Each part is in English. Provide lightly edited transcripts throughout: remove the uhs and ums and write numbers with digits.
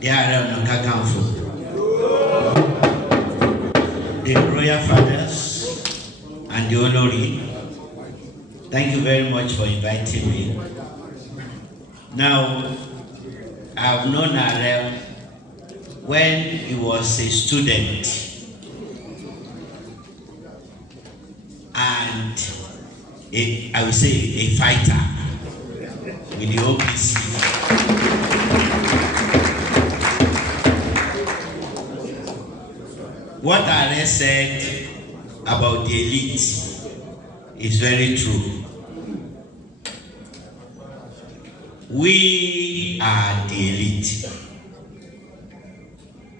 the the royal fathers, and the Olori. Thank you very much for inviting me. Now, I've known Arel when he was a student, and I would say a fighter with the OPC. What Arel said about the elite is very true. We are the elite.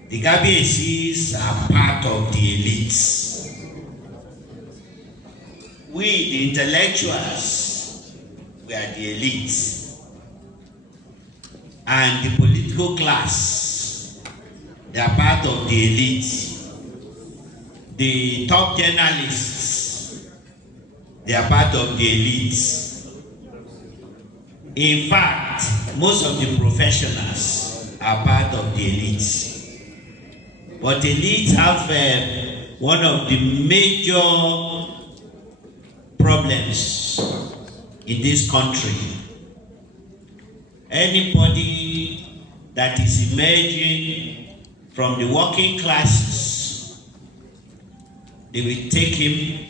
The Gabiasis are part of the elites. We, the intellectuals, we are the elites. And the political class, they are part of the elite. The top journalists, they are part of the elites. In fact, most of the professionals are part of the elites. But elites have one of the major problems in this country. Anybody that is emerging from the working classes, they will take him,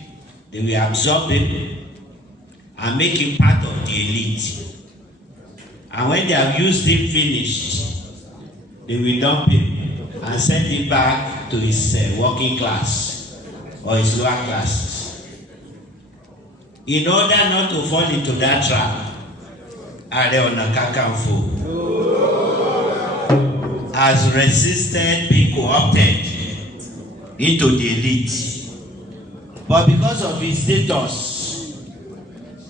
they will absorb him, and make him part of the elite. And when they have used him finished, they will dump him and send him back to his working class or his lower classes. In order not to fall into that trap, Are Ona Kakanfo has resisted being co-opted into the elite. But because of his status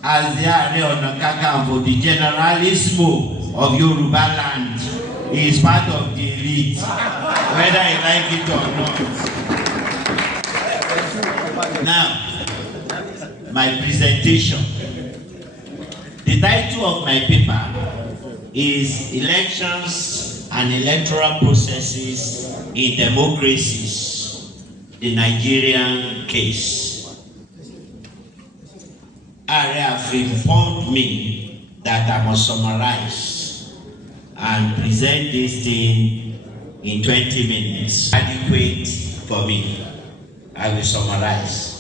as the Are Ona Kakanfo, the generalissimo of Yoruba land, he is part of the elite, whether he like it or not. Now, my presentation. The title of my paper is Elections and Electoral Processes in Democracies, the Nigerian Case. Are have informed me that I must summarize and present this thing in 20 minutes. Adequate for me. I will summarize.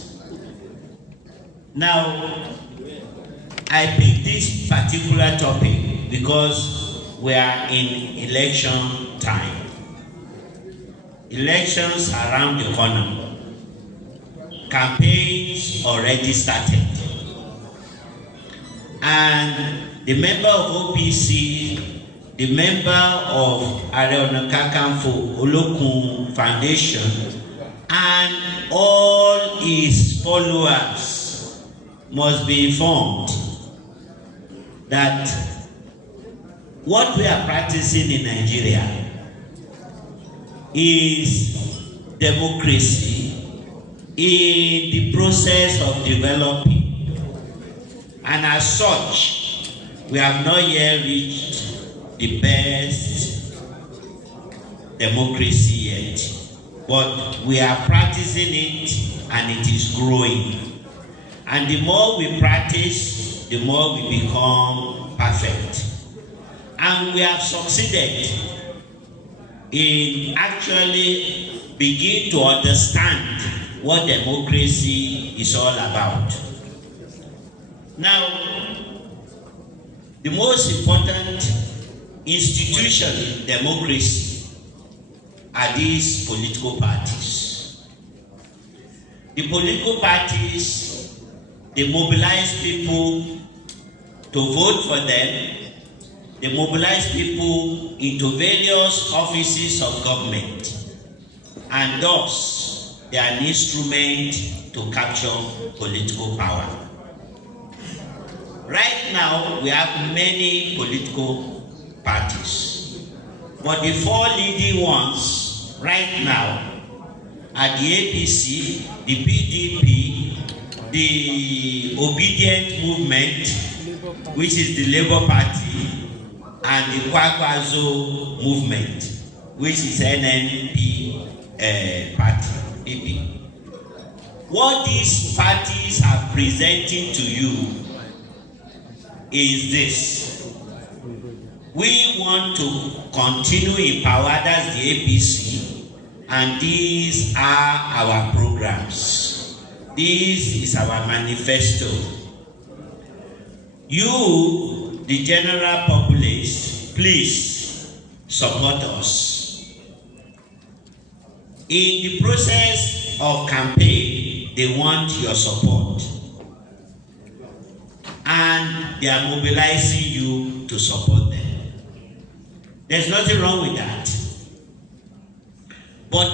Now, I picked this particular topic because we are in election time. Elections around the corner. Campaigns already started. And the member of OPC, the member of Are Ona Kakanfo Olokun Foundation, and all his followers must be informed that what we are practicing in Nigeria is democracy in the process of developing. And as such, we have not yet reached the best democracy yet. But we are practicing it and it is growing. And the more we practice, the more we become perfect. And we have succeeded in actually begin to understand what democracy is all about. Now, the most important institution in democracy are these political parties. The political parties, they mobilize people to vote for them. They mobilize people into various offices of government, and thus they are an instrument to capture political power. Right now, we have many political parties, but the four leading ones right now are the APC, the PDP, the Obedient Movement, which is the Labour Party, and the Kwakwazo Movement. which is NNP party, AP. What these parties are presenting to you is this. We want to continue in power, that's the APC, and these are our programs. This is our manifesto. You, the general populace, please support us. In the process of campaign, they want your support. And they are mobilizing you to support them. There's nothing wrong with that. But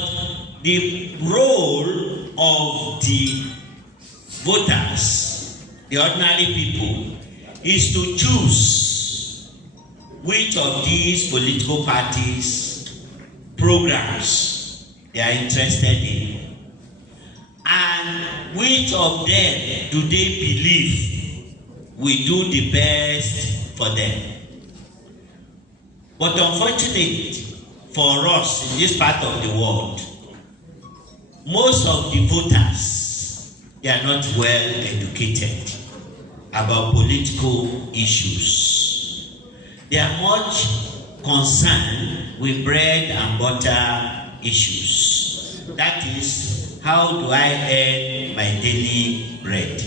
the role of the voters, the ordinary people, is to choose which of these political parties' programs they are interested in, and which of them do they believe will do the best for them. But unfortunately for us in this part of the world, most of the voters, they are not well educated about political issues. They are much concerned with bread and butter issues. That is, how do I earn my daily bread?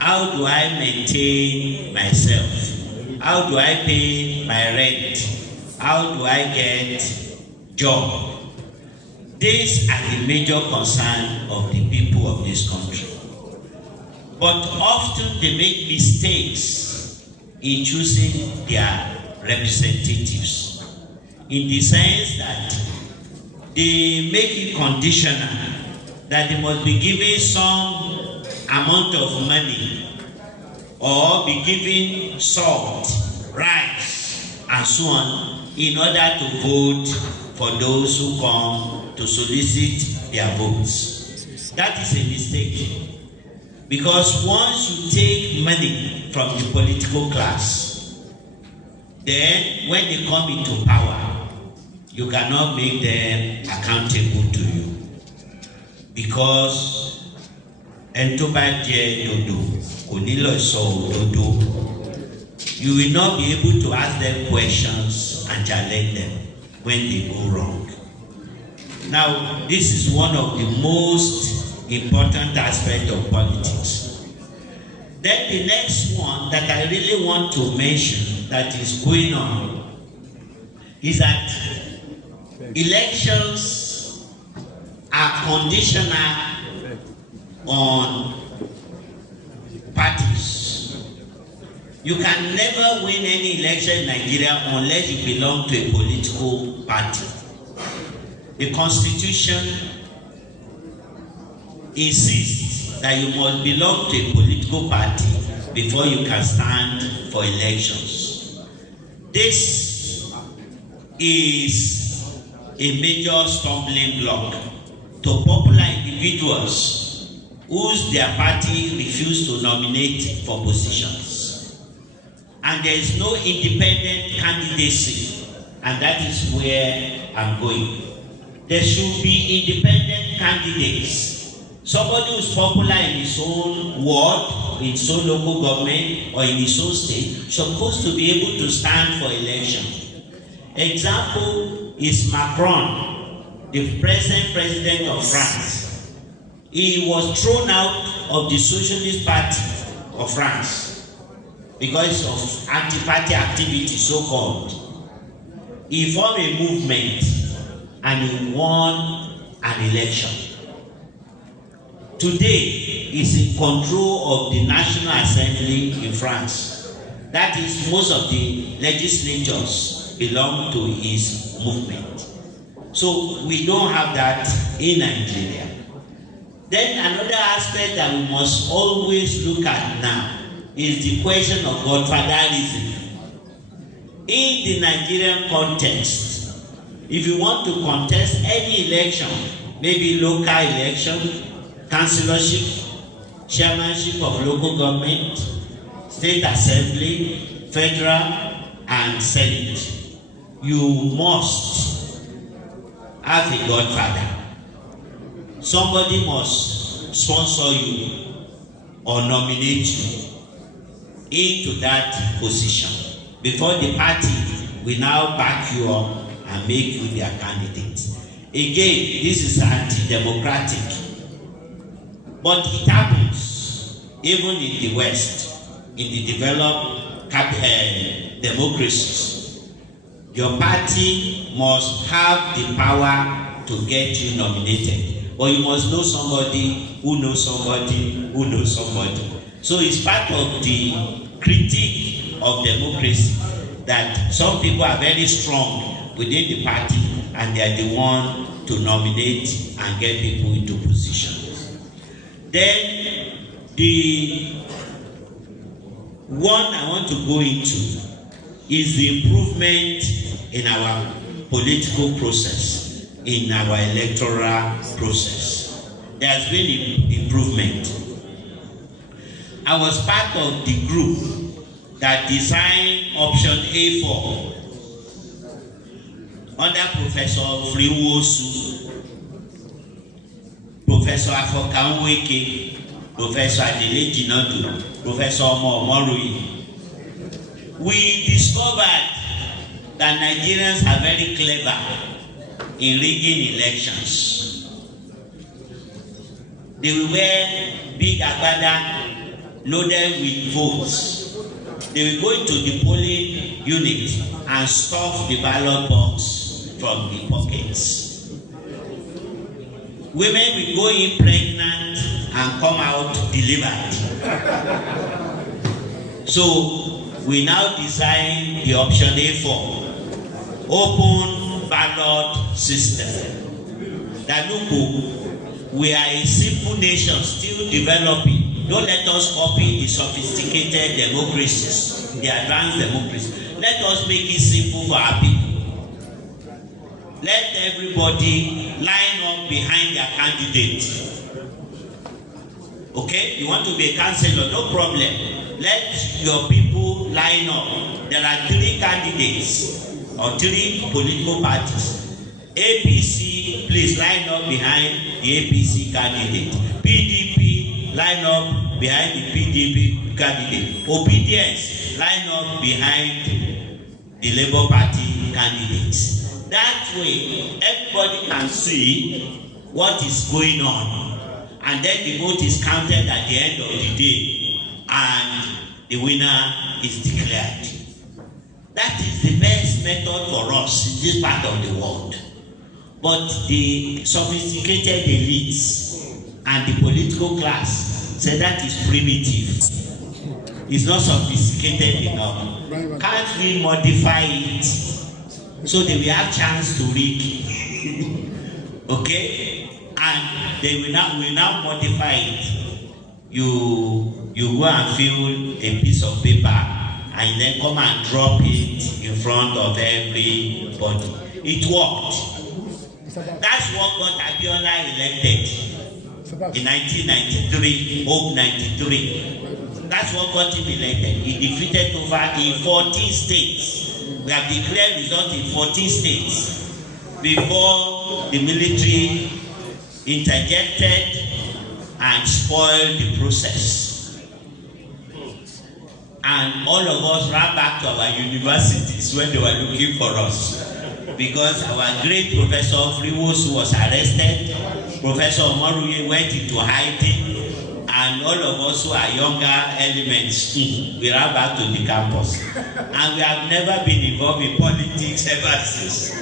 How do I maintain myself? How do I pay my rent? How do I get job? These are the major concern of the people of this country. But often they make mistakes in choosing their representatives, in the sense that they make it conditional that they must be given some amount of money or be given salt, rice, and so on in order to vote for those who come to solicit their votes. That is a mistake. Because once you take money from the political class, then when they come into power, you cannot make them accountable to you. Because you will not be able to ask them questions and challenge them when they go wrong. Now, this is one of the most important aspects of politics. Then the next one that I really want to mention that is going on is that elections are conditional on parties. You can never win any election in Nigeria unless you belong to a political party. The Constitution insists that you must belong to a political party before you can stand for elections. This is a major stumbling block to popular individuals whose their party refuse to nominate for positions. And there is no independent candidacy, and that is where I'm going. There should be independent candidates. Somebody who is popular in his own ward, in his own local government, or in his own state, supposed to be able to stand for election. Example is Macron, the present president of France. He was thrown out of the Socialist Party of France because of anti-party activity, so-called. He formed a movement and he won an election. Today, he's in control of the National Assembly in France. That is, most of the legislatures belong to his movement. So we don't have that in Nigeria. Then another aspect that we must always look at now is the question of godfatherism. In the Nigerian context, if you want to contest any election, maybe local election, councillorship, chairmanship of local government, state assembly, federal, and senate, you must have a godfather. Somebody must sponsor you or nominate you into that position before the party will now back you up and make you their candidate. Again, this is anti-democratic, but it happens even in the West, in the developed democracies. Your party must have the power to get you nominated, but you must know somebody who knows somebody who knows somebody. So it's part of the critique of democracy that some people are very strong within the party and they are the one to nominate and get people into positions. Then the one I want to go into is the improvement in our political process, in our electoral process. There has been improvement. I was part of the group that designed option A4 under Professor Friwosu, Professor Afokanweke, Professor Adele Jinadu, Professor Omorui. We discovered that Nigerians are very clever in rigging elections. They will wear big agbada loaded with votes. They will go into the polling unit and stuff the ballot box from the pockets. Women will go in pregnant and come out delivered. So we now design the option A4, open ballot system. That look, we are a simple nation still developing. Don't let us copy the sophisticated democracies, the advanced democracies. Let us make it simple for our people. Let everybody line up behind their candidate. Okay? You want to be a councillor, no problem. Let your people line up. There are 3 candidates or 3 political parties. APC, please line up behind the APC candidate. PDP, line up behind the PDP candidate. Obedience, line up behind the Labour Party candidates. That way, everybody can see what is going on, and then the vote is counted at the end of the day, and the winner is declared. That is the best method for us in this part of the world. But the sophisticated elites and the political class say that is primitive. It's not sophisticated enough. Can't we modify it so that we have chance to rig? Okay? And they will now modify it. You go and fill a piece of paper and then come and drop it in front of everybody. It worked. That's what got Abiola elected in 1993, Hope 93. That's what got him elected. He defeated over in 14 states. We have declared results in 14 states before the military interjected and spoiled the process. And all of us ran back to our universities when they were looking for us. Because our great Professor Friwosu was arrested, Professor Omorui went into hiding, and all of us who are younger elements, we ran back to the campus. And we have never been involved in politics ever since,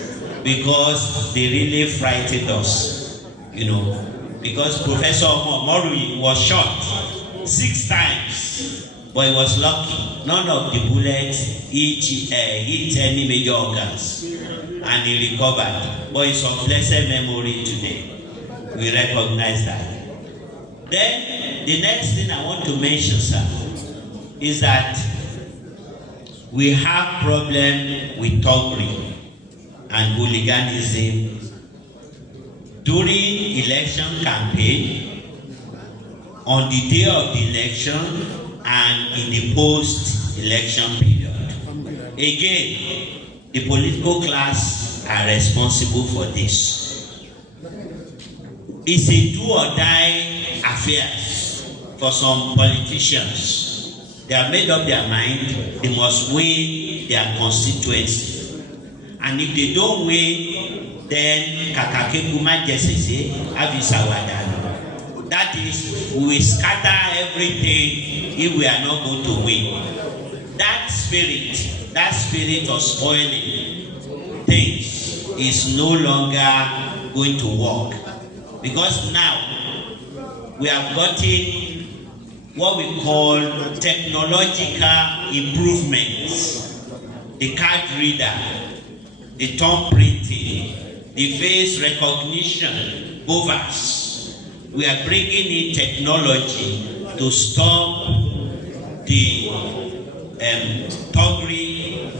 because they really frightened us, you know. Because Professor Omorui was shot 6 times, but he was lucky. None of the bullets hit any major organs. And he recovered. But it's of blessed memory today. We recognize that. Then, the next thing I want to mention, sir, is that we have problem with thuggery and hooliganism during election campaign, on the day of the election, and in the post-election period. Again, the political class are responsible for this. It's a do or die affair for some politicians. They have made up their mind, they must win their constituency. And if they don't win, then Kakakekuma Jesese Avisawada. That is, we will scatter everything if we are not going to win. That spirit of spoiling things is no longer going to work. Because now we have gotten what we call technological improvements. The card reader, the thumb printing, the face recognition, BOVAS. We are bringing in technology to stop the thuggery,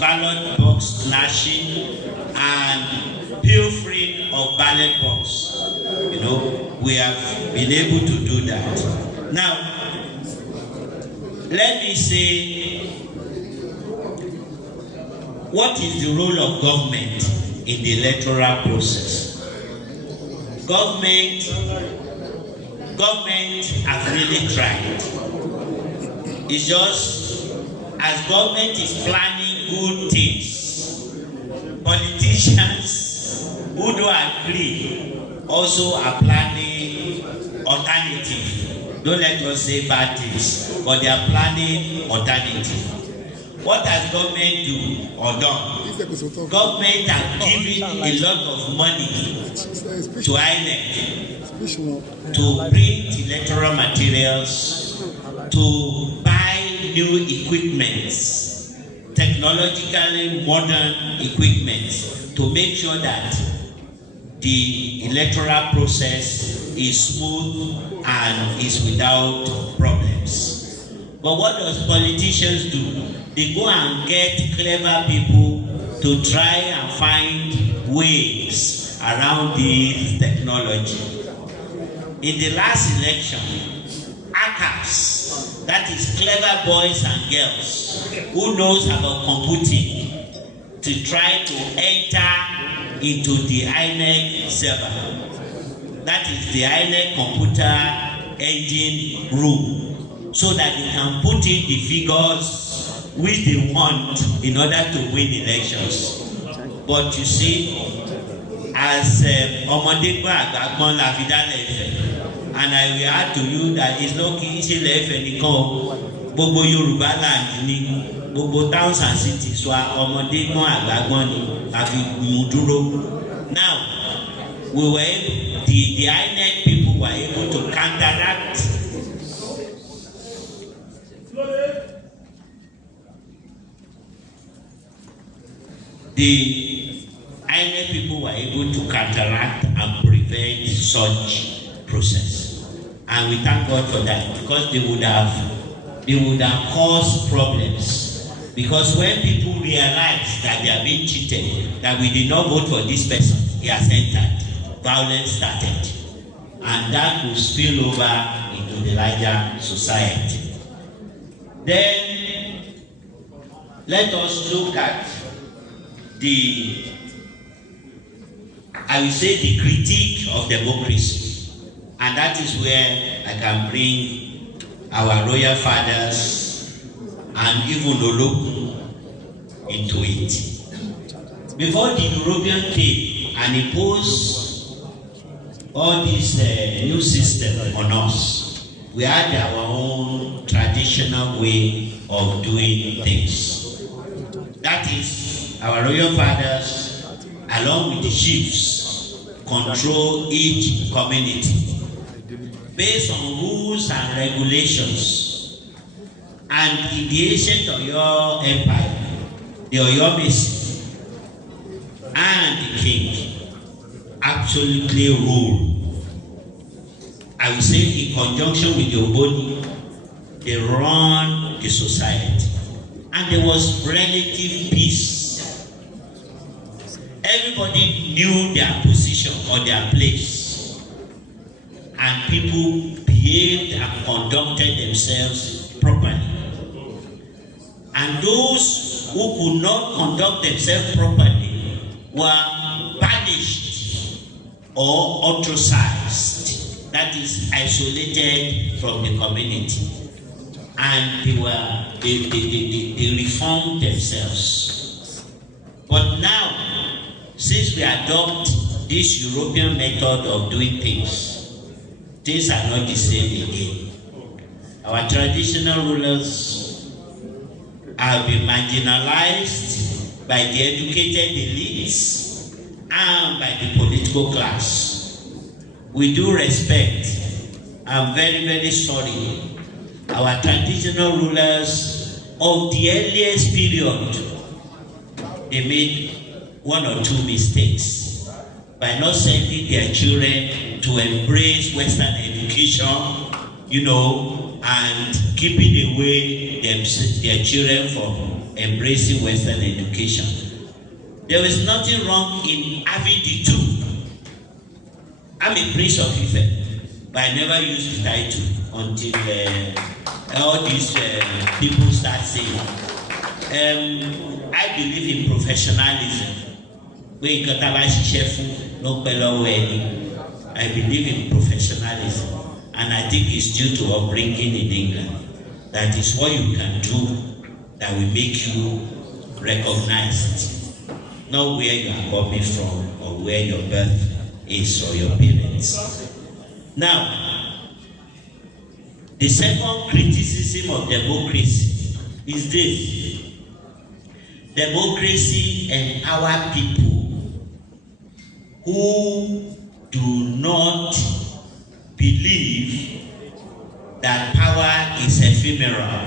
ballot box snatching, and pilfering of ballot box. You know, we have been able to do that. Now, let me say, what is the role of government in the electoral process? Government has really tried. It's just as government is planning good things, politicians who don't agree also are planning alternative. Don't let us say bad things, but they are planning alternative. What has government do or done? Government has given a lot of money to INEC to print electoral materials, to buy new equipments, technologically modern equipment, to make sure that the electoral process is smooth and is without problems. But what does politicians do? They go and get clever people to try and find ways around this technology. In the last election, hackers, that is clever boys and girls who knows about computing, to try to enter into the INEC server. That is the INEC computer engine room, so that they can put in the figures which they want in order to win elections. But you see, as Ologbenla la fi dá lẹ́fẹ̀, and I will add to you that it's not kì í ṣe lẹ́fẹ̀ nìkan, gbogbo Yorùbá land ni, gbogbo towns and cities wa Ologbenla àgbàgbọ́n ni la fi mú dúró. Now, we were able, the INEC people were able to counteract the INEC people were able to counteract and prevent such process, and we thank God for that, because they would have caused problems. Because when people realize that they are being cheated, that we did not vote for this person, he has entered, violence started, and that will spill over into the larger society. Then let us look at I will say the critique of democracy, and that is where I can bring our royal fathers and even Olokun into it. Before the European came and imposed all this new system on us, we had our own traditional way of doing things. That is, our royal fathers, along with the chiefs, control each community based on rules and regulations. And in the ancient Oyo Empire, the Oyomesi and the king absolutely rule. I will say, in conjunction with the Ogboni, they run the society, and there was relative peace. Everybody knew their position or their place, and people behaved and conducted themselves properly. And those who could not conduct themselves properly were banished or ostracized, that is isolated from the community. And they reformed themselves. But now, since we adopt this European method of doing things, things are not the same again. Our traditional rulers have been marginalized by the educated elites and by the political class. We do respect. I'm very, very sorry. Our traditional rulers of the earliest period, they made one or two mistakes by not sending their children to embrace Western education, and keeping away their children from embracing Western education. There is nothing wrong in having the two. I'm a prince of Ife, but I never used the title until all these people start saying. I believe in professionalism. I believe in professionalism, and I think it's due to upbringing in England. That is what you can do that will make you recognized, not where you are coming from or where your birth is or your parents. Now, the second criticism of democracy is this: democracy empowers people who do not believe that power is ephemeral.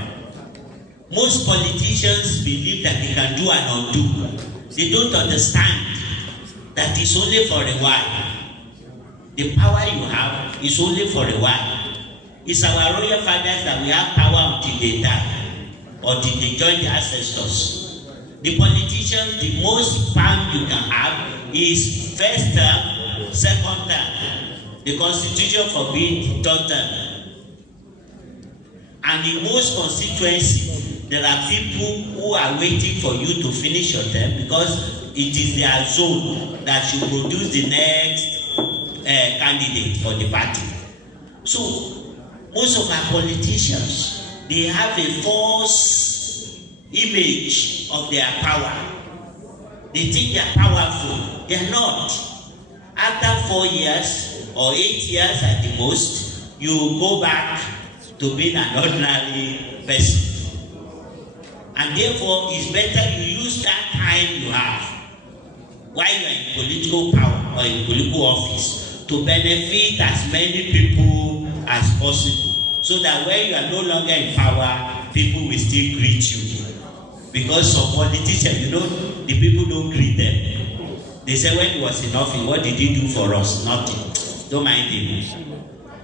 Most politicians believe that they can do and undo. They don't understand that it's only for a while. The power you have is only for a while. It's our royal fathers that we have power until they die or till they join their ancestors. The politician, the most power you can have is first term, second term. The constitution forbids third term. And in most constituencies, there are people who are waiting for you to finish your term because it is their zone that should produce the next candidate for the party. So, most of our politicians, they have a false image of their power. They think they are powerful. They are not. After 4 years or 8 years at the most, you go back to being an ordinary person. And therefore, it's better you use that time you have while you are in political power or in political office to benefit as many people as possible, so that when you are no longer in power, people will still greet you. Because some politicians, the people don't greet them. They say, when he was in office, what did he do for us? Nothing. Don't mind him.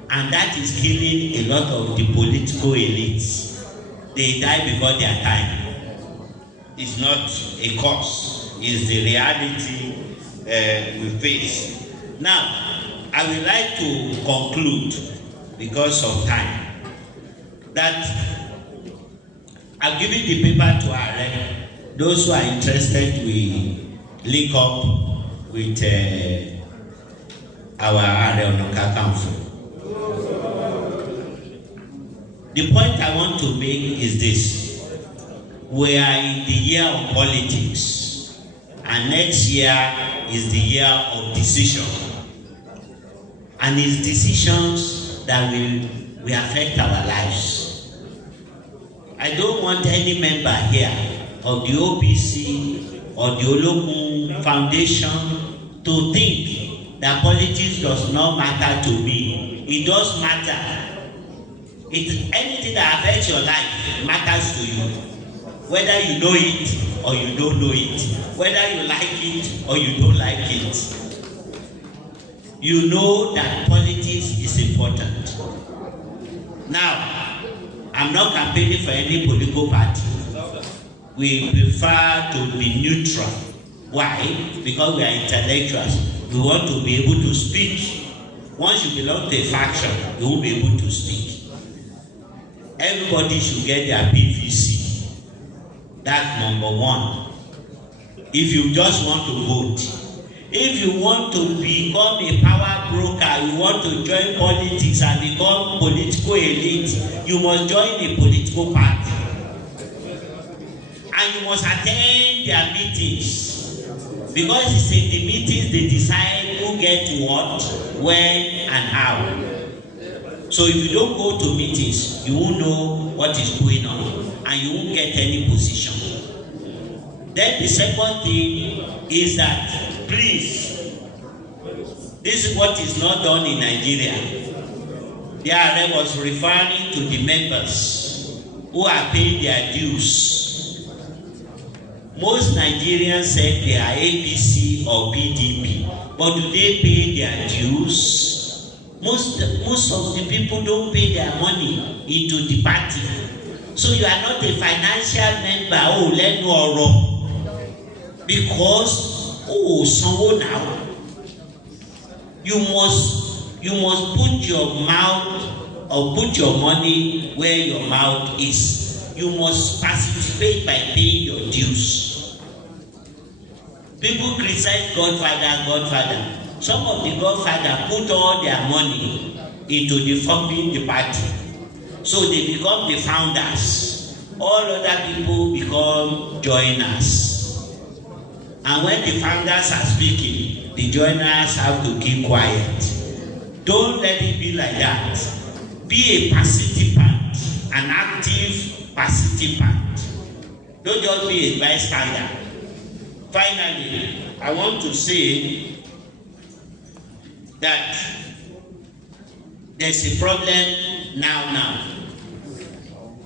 And that is killing a lot of the political elites. They die before their time. It's not a cause. It's the reality we face. Now, I would like to conclude, because of time, that I've given the paper to Are. Those who are interested, we link up with our Are Onoka Council. The point I want to make is this: we are in the year of politics, and next year is the year of decision. And it's decisions that will affect our lives. I don't want any member here of the OPC or the Olokun Foundation to think that politics does not matter to me. It does matter. Anything that affects your life matters to you, whether you know it or you don't know it, whether you like it or you don't like it. You know that politics is important. Now, I'm not campaigning for any political party. We prefer to be neutral. Why? Because we are intellectuals. We want to be able to speak. Once you belong to a faction, you won't be able to speak. Everybody should get their PVC. That's number one. If you just want to vote, If you want to become a power broker, you want to join politics and become political elite, you must join a political party. And you must attend their meetings. Because it's in the meetings they decide who gets what, when, and how. So if you don't go to meetings, you won't know what is going on and you won't get any position. Then the second thing is that, please, this is what is not done in Nigeria. The RM was referring to the members who are paying their dues. Most Nigerians said they are APC or PDP, but do they pay their dues? Most of the people don't pay their money into the party. So you are not a financial member. Oh, let no wrong. Because sanwo now. You must put your mouth or put your money where your mouth is. You must participate by paying your dues. People criticize Godfather. Some of the Godfather put all their money into the funding the party. So they become the founders. All other people become joiners. And when the founders are speaking, the joiners have to keep quiet. Don't let it be like that. Be a participant, an active participant. Don't just be a bystander. Finally, I want to say that there's a problem now.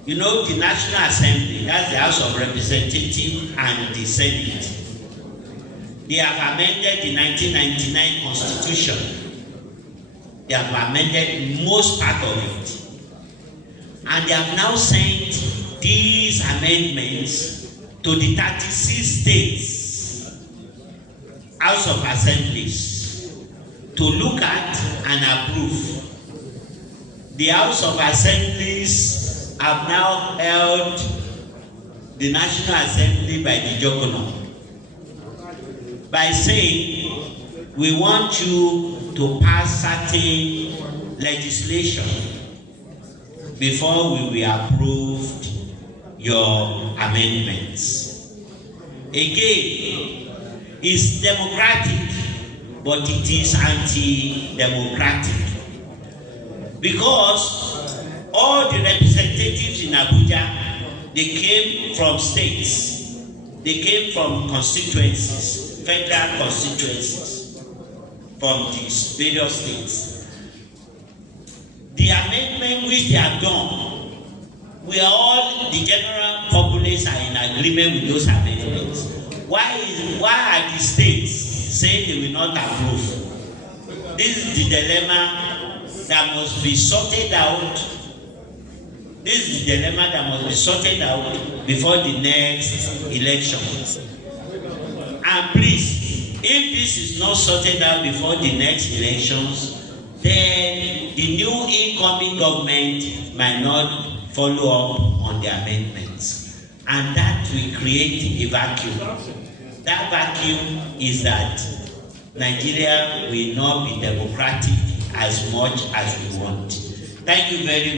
You know, the National Assembly, that's the House of Representatives and the Senate. They have amended the 1999 Constitution. They have amended most part of it. And they have now sent these amendments to the 36 states House of Assemblies to look at and approve. The House of Assemblies have now held the National Assembly by the juggernaut by saying, we want you to pass certain legislation before we will approve your amendments. Again, it's democratic, but it is anti-democratic. Because all the representatives in Abuja, they came from states. They came from constituencies, federal constituencies, from these various states. The amendment which they have done, we are all, the general populace are in agreement with those amendments. Why are the states saying they will not approve? This is the dilemma that must be sorted out. This is the dilemma that must be sorted out before the next elections. And please, if this is not sorted out before the next elections, then the new incoming government might not follow up on the amendments. And that will create a vacuum. That vacuum is that Nigeria will not be democratic as much as we want. Thank you very much.